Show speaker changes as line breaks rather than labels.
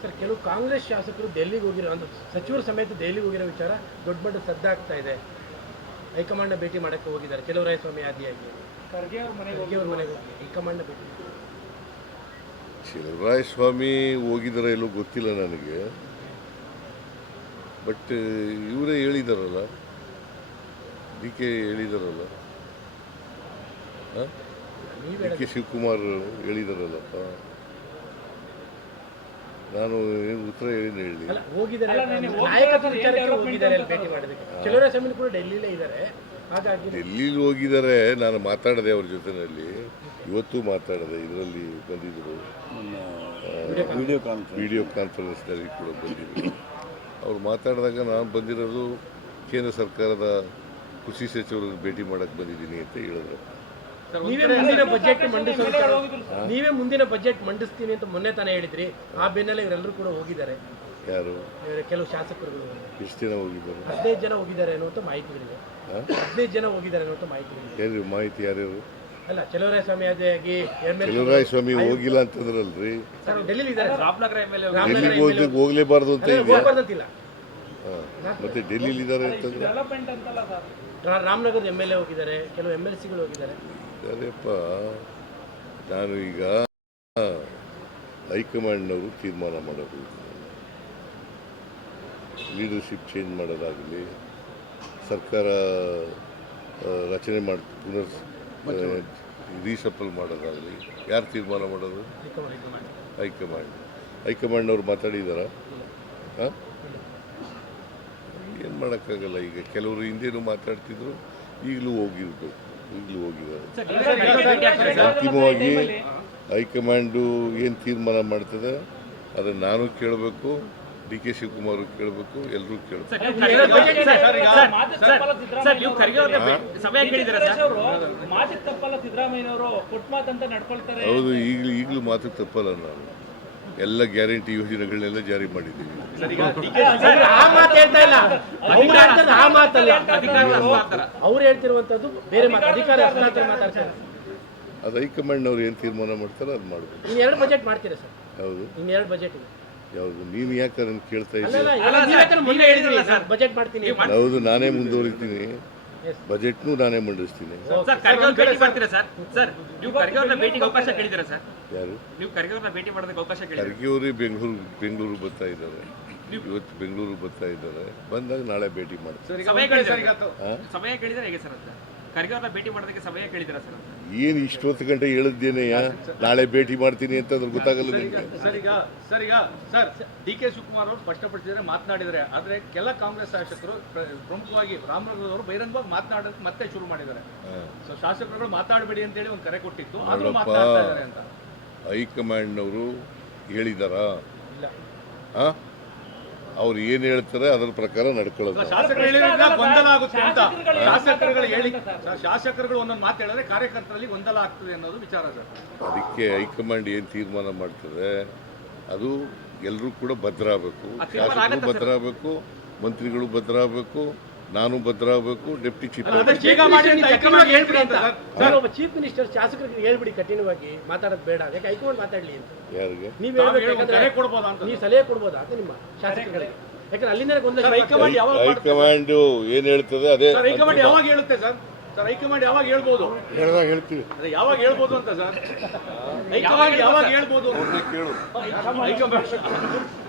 Sir, ಕೆಲವು ಕಾಂಗ್ರೆಸ್ ಶಾಸಕರು ಡೆಲ್ಲಿಗೆ ಹೋಗಿರೋ ಅಂದ್ರೆ ಸಚಿವರು ಸಮೇತ ದೆಹಲಿಗೆ ಹೋಗಿರೋ ವಿಚಾರ ದೊಡ್ಡ ಮಟ್ಟ ಸದ್ದಾಗ್ತಾ ಇದೆ. ಹೈಕಮಾಂಡ್ನ ಭೇಟಿ ಮಾಡೋಕ್ಕೆ ಹೋಗಿದ್ದಾರೆ ಚೆಲುವರಾಯಸ್ವಾಮಿ ಆದಿಯಾಗಿ. ಖರ್ಗೆ ಅವ್ರ ಮನೆಗೆ ಹೋಗಿ ಹೈಕಮಾಂಡ್ನ ಭೇಟಿ.
ಚೆಲುವರಾಯಸ್ವಾಮಿ ಹೋಗಿದ್ದಾರೆ ಎಲ್ಲೋ ಗೊತ್ತಿಲ್ಲ ನನಗೆ, ಬಟ್ ಇವರೇ ಹೇಳಿದಾರಲ್ಲ, ಡಿ ಕೆ ಹೇಳಿದಾರಲ್ಲ, ಡಿ ಕೆ ಶಿವಕುಮಾರ್ ಹೇಳಿದಾರಲ್ಲಪ್ಪ. ನಾನು ಏನು ಉತ್ತರ ಹೇಳಿ ಡೆಲ್ಲಿಲಿ ಹೋಗಿದ್ದಾರೆ. ನಾನು ಮಾತಾಡಿದೆ ಅವ್ರ ಜೊತೆಯಲ್ಲಿ, ಇವತ್ತು ಮಾತಾಡಿದೆ, ಇದರಲ್ಲಿ ಬಂದಿದ್ದರು, ವಿಡಿಯೋ ಕಾನ್ಫರೆನ್ಸ್ನಲ್ಲಿ ಕೂಡ ಬಂದಿದ್ದರು. ಅವ್ರು ಮಾತಾಡಿದಾಗ ನಾನು ಬಂದಿರೋದು ಕೇಂದ್ರ ಸರ್ಕಾರದ ಕೃಷಿ ಸಚಿವರಿಗೆ ಭೇಟಿ ಮಾಡೋಕ್ಕೆ ಬಂದಿದ್ದೀನಿ ಅಂತ ಹೇಳಿದ್ರು.
ನೀವೇ ಮುಂದಿನ ಬಜೆಟ್ ಮಂಡಿಸ್ತೀನಿ ಅಂತ ಮೊನ್ನೆ ತಾನೇ ಹೇಳಿದ್ರಿ. ಆ ಬೆನ್ನಲ್ಲೇ ಇವರೆಲ್ಲರೂ ಕೂಡ ಹೋಗಿದ್ದಾರೆ.
ಯಾರು?
ಕೆಲವು ಶಾಸಕರುಗಳು.
ಎಷ್ಟು ಜನ ಹೋಗಿದ್ದಾರೆ?
15 ಜನ ಹೋಗಿದ್ದಾರೆ ಅನ್ನುವಂಥ ಮಾಹಿತಿಗಳಿದೆ. 15 ಜನ ಹೋಗಿದ್ದಾರೆ ಅನ್ನುವಂಥ ಮಾಹಿತಿಗಳಿದೆ.
ಏನು ಮಾಹಿತಿ? ಯಾರ್ಯಾರು?
ಅಲ್ಲ, ಚೆಲುವರಾಯಸ್ವಾಮಿ ಆದಿಯಾಗಿ
ಚೆಲುವರಾಯಸ್ವಾಮಿ ಹೋಗಿಲ್ಲ ಅಂತಂದ್ರಲ್ರಿ.
ಡೆಲ್ಲಿಲಿ ಇದ್ದಾರೆ.
ಡೆಲ್ಲಿಗೆ ಹೋಗ್ಲೇಬಾರ್ದು ಅಂತ
ಹೋಗ್ಬಾರ್ದಂತಿಲ್ಲ.
ಮತ್ತೆ ಡೆಲ್ಲಿಲಿ ಇದ್ದಾರೆ ಅಂತಂದ್ರೆ
ರಾಮನಗರದ MLA ಹೋಗಿದ್ದಾರೆ, ಕೆಲವು MLCಗಳು ಹೋಗಿದ್ದಾರೆ.
ಅದೇಪ್ಪ, ನಾನು ಈಗ ಹೈಕಮಾಂಡ್ನವರು ತೀರ್ಮಾನ ಮಾಡೋದು, ಲೀಡರ್ಶಿಪ್ ಚೇಂಜ್ ಮಾಡೋದಾಗಲಿ, ಸರ್ಕಾರ ರಚನೆ ಮಾಡಿ ರೀಸಫಲ್ ಮಾಡೋದಾಗಲಿ ಯಾರು ತೀರ್ಮಾನ ಮಾಡೋದು? ಹೈಕಮಾಂಡ್ನವ್ರು ಮಾತಾಡಿದಾರ? ಹಾಂ, ಏನು ಮಾಡೋಕ್ಕಾಗಲ್ಲ. ಈಗ ಕೆಲವರು ಹಿಂದೇನು ಮಾತಾಡ್ತಿದ್ರು, ಈಗಲೂ ಹೋಗಿದ್ದಾರೆ. ಅಂತಿಮವಾಗಿ ಹೈಕಮಾಂಡು ಏನು ತೀರ್ಮಾನ ಮಾಡ್ತದೆ ಅದನ್ನು ನಾನು ಕೇಳಬೇಕು, ಡಿ ಕೆ ಶಿವಕುಮಾರ್ ಕೇಳಬೇಕು, ಎಲ್ಲರೂ ಕೇಳಬೇಕು. ಹೌದು, ಈಗಲೂ ಮಾತು ತಪ್ಪಲ್ಲ. ನಾನು ಎಲ್ಲ ಗ್ಯಾರಂಟಿ ಯೋಜನೆಗಳನ್ನೆಲ್ಲ ಜಾರಿ ಮಾಡಿದ್ದೀವಿ.
ಅವ್ರು ಹೇಳ್ತಿರುವಂತದ್ದು ಬೇರೆ ಅಧಿಕಾರ ಮಾತಾಡ್ತಾರೆ.
ಅದು ಹೈಕಮಾಂಡ್ನವ್ರು ಏನು ತೀರ್ಮಾನ ಮಾಡ್ತಾರೆ ಅದು ಮಾಡಬೇಕು.
ಇನ್ನೆರಡು ಬಜೆಟ್ ಮಾಡ್ತೀರಾ ಸರ್?
ಹೌದು,
ಇನ್ನೆರಡು ಬಜೆಟ್ ಇದೆ.
ಯಾವುದು? ನೀನು ಯಾಕೆ ಅದನ್ನು ಕೇಳ್ತಾ ಇದ್ದೀವಿ?
ಬಜೆಟ್ ಮಾಡ್ತೀನಿ.
ಹೌದು, ನಾನೇ ಮುಂದುವರಿತೀನಿ, ಬಜೆಟ್ನು ನಾನೇ ಮಂಡಿಸ್ತೀನಿ.
ಯಾರು?
ಖರ್ಗೆ ಅವರೇ ಬೆಂಗಳೂರು ಬರ್ತಾ ಇದ್ದಾರೆ. ಇವತ್ತು ಬೆಂಗಳೂರು ಬರ್ತಾ ಇದ್ದಾರೆ. ಬಂದಾಗ ನಾಳೆ ಭೇಟಿ ಮಾಡ್ತಾರೆ. ಏನು ಇಷ್ಟೊತ್ತು ಗಂಟೆ ಹೇಳಿದ್ದೇನೆಯ ನಾಳೆ ಭೇಟಿ ಮಾಡ್ತೀನಿ ಅಂತ ಅದ್ರ ಗೊತ್ತಾಗಲ್ಲ ನಿಮಗೆ.
ಸರ್, ಡಿ ಕೆ ಶಿವಕುಮಾರ್ ಅವರು ಸ್ಪಷ್ಟಪಡಿಸಿದರೆ ಮಾತನಾಡಿದರೆ, ಆದರೆ ಕೆಲ ಕಾಂಗ್ರೆಸ್ ಶಾಸಕರು ಪ್ರಮುಖವಾಗಿ ರಾಮನಗರದವರು ಬಹಿರಂಗವಾಗಿ ಮಾತನಾಡೋಕೆ ಮತ್ತೆ ಶುರು ಮಾಡಿದ್ದಾರೆ. ಸೊ ಶಾಸಕರುಗಳು ಮಾತಾಡಬೇಡಿ ಅಂತ ಹೇಳಿ ಒಂದು ಕರೆ ಕೊಟ್ಟಿತ್ತು, ಆದರೂ ಮಾತನಾಡ್ತಾ ಇದ್ದಾರೆ ಅಂತ
ಹೈಕಮಾಂಡ್ನವರು ಹೇಳಿದಾರಾ? ಅವ್ರು ಏನು ಹೇಳ್ತಾರೆ ಅದರ ಪ್ರಕಾರ ನಡ್ಕೊಳ್ಳೋದು.
ಗೊಂದಲ ಆಗುತ್ತೆ ಅಂತ ಶಾಸಕರುಗಳು ಒಂದೊಂದು ಮಾತು ಹೇಳಿದ್ರೆ ಕಾರ್ಯಕರ್ತರಲ್ಲಿ ಗೊಂದಲ ಆಗ್ತದೆ ಅನ್ನೋದು ವಿಚಾರ ಸರ್.
ಅದಕ್ಕೆ ಹೈಕಮಾಂಡ್ ಏನು ತೀರ್ಮಾನ ಮಾಡ್ತದೆ ಅದು ಎಲ್ಲರೂ ಕೂಡ ಭದ್ರ ಆಗಬೇಕು. ಶಾಸಕರು ಭದ್ರ ಆಗಬೇಕು, ಮಂತ್ರಿಗಳು ಭದ್ರ ಆಗಬೇಕು, ನಾನು ಭದ್ರ ಆಗಬೇಕು, ಡೆಪ್ಟಿ ಚೀಫ್
ಚೀಫ್ ಮಿನಿಸ್ಟರ್ ಶಾಸಕರಿಗೆ ಹೇಳ್ಬಿಡಿ ಕಠಿಣವಾಗಿ ಮಾತಾಡೋದು ಬೇಡ, ಯಾಕೆ ಹೈಕಮಾಂಡ್ ಮಾತಾಡ್ಲಿ ಅಂತ.
ಯಾರಿಗೆ
ನೀವು ಸಲಹೆ ಕೊಡ್ಬೋದಾ ಅಂತ ನಿಮ್ಮ ಶಾಸಕರಿಗೆ? ಯಾಕಂದ್ರೆ ಅಲ್ಲಿಂದ
ಹೈಕಮಾಂಡ್ ಏನ್ ಹೇಳ್ತದೆ ಅದೇ.
ಹೈಕಮಾಂಡ್ ಯಾವಾಗ ಹೇಳುತ್ತೆ ಸರ್? ಹೈಕಮಾಂಡ್ ಯಾವಾಗ ಹೇಳ್ಬೋದು?
ಹೇಳ್ತೀವಿ.
ಯಾವಾಗ ಹೇಳ್ಬೋದು ಅಂತ ಸರ್? ಹೈಕಮಾಂಡ್ ಯಾವಾಗ ಹೇಳ್ಬೋದು?
ಕೇಳು.